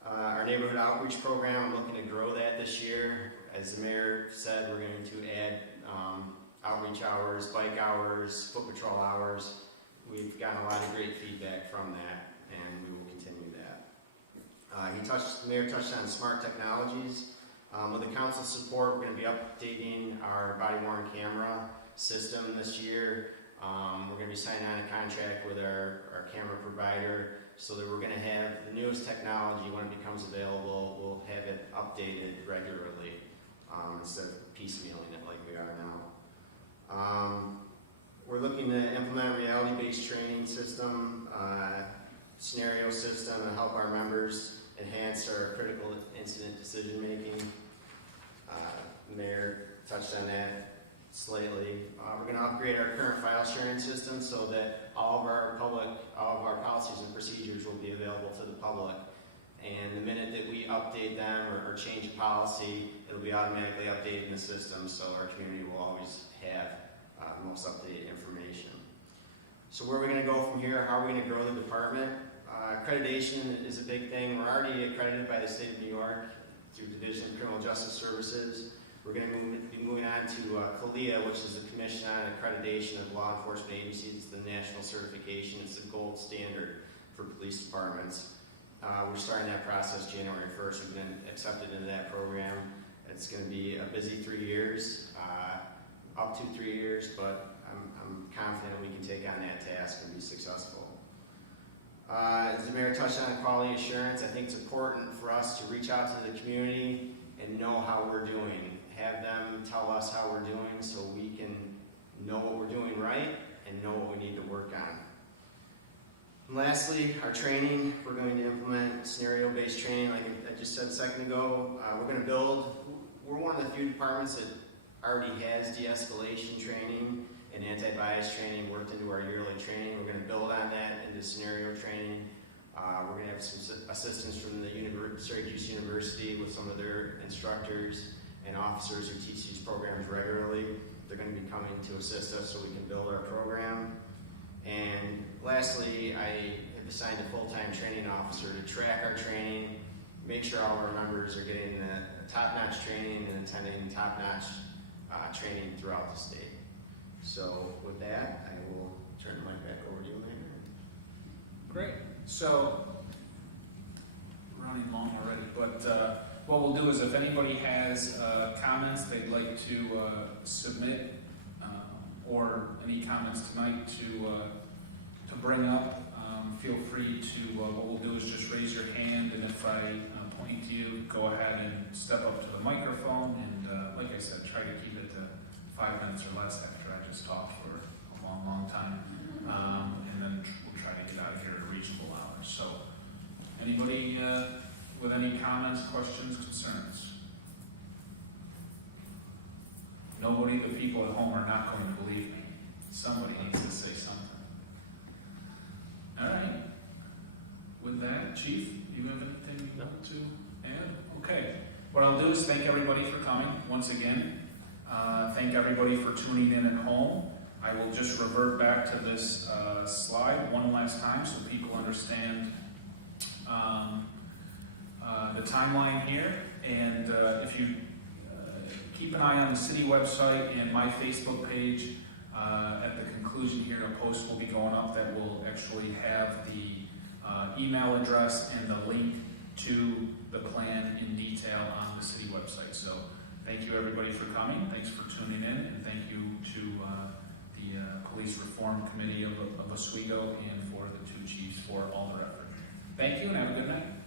Our neighborhood outreach program, I'm looking to grow that this year. As the mayor said, we're going to add outreach hours, bike hours, foot patrol hours. We've gotten a lot of great feedback from that, and we will continue that. The mayor touched on smart technologies. With the council's support, we're going to be updating our body-worn camera system this year. We're going to be signing on a contract with our camera provider so that we're going to have the newest technology. When it becomes available, we'll have it updated regularly instead of piecemealing it like we are now. We're looking to implement a reality-based training system, scenario system to help our members enhance our critical incident decision-making. Mayor touched on that slightly. We're going to upgrade our current file sharing system so that all of our policies and procedures will be available to the public. And the minute that we update them or change a policy, it'll be automatically updated in the system, so our community will always have most up-to-date information. So where are we going to go from here? How are we going to grow the department? Accreditation is a big thing. We're already accredited by the state of New York through Division of Criminal Justice Services. We're going to be moving on to CALIA, which is the Commission on Accreditation of Law Enforcement Agencies. It's the national certification. It's the gold standard for police departments. We're starting that process January 1st. We've been accepted into that program. It's going to be a busy 3 years, up to 3 years, but I'm confident we can take on that task and be successful. As the mayor touched on quality assurance, I think it's important for us to reach out to the community and know how we're doing. Have them tell us how we're doing so we can know what we're doing right and know what we need to work on. And lastly, our training. We're going to implement scenario-based training, like I just said a second ago. We're one of the few departments that already has de-escalation training and anti-bias training worked into our yearly training. We're going to build on that into scenario training. We're going to have some assistance from the Syracuse University with some of their instructors and officers who teach these programs regularly. They're going to be coming to assist us so we can build our program. And lastly, I have assigned a full-time training officer to track our training, make sure all of our members are getting the top-notch training and attending top-notch training throughout the state. So with that, I will turn the mic back over to you, Mayor. Great. So, we're running long already, but what we'll do is if anybody has comments they'd like to submit or any comments tonight to bring up, feel free to, what we'll do is just raise your hand, and if I point to you, go ahead and step up to the microphone, and like I said, try to keep it to 5 minutes or less after I just talked for a long, long time, and then we'll try to get out of here at a reasonable hour. So, anybody with any comments, questions, concerns? Nobody, the people at home are not going to believe me. Somebody needs to say something. All right. With that, Chief, you have anything you want to add? Okay. What I'll do is thank everybody for coming once again. Thank everybody for tuning in at home. I will just revert back to this slide one last time so people understand the timeline here. And if you keep an eye on the city website and my Facebook page, at the conclusion here, a post will be going up that will actually have the email address and the link to the plan in detail on the city website. So Thank you, everybody, for coming. Thanks for tuning in, and thank you to the Police Reform Committee of Oswego and for the two chiefs for all their effort. Thank you, and have a good night.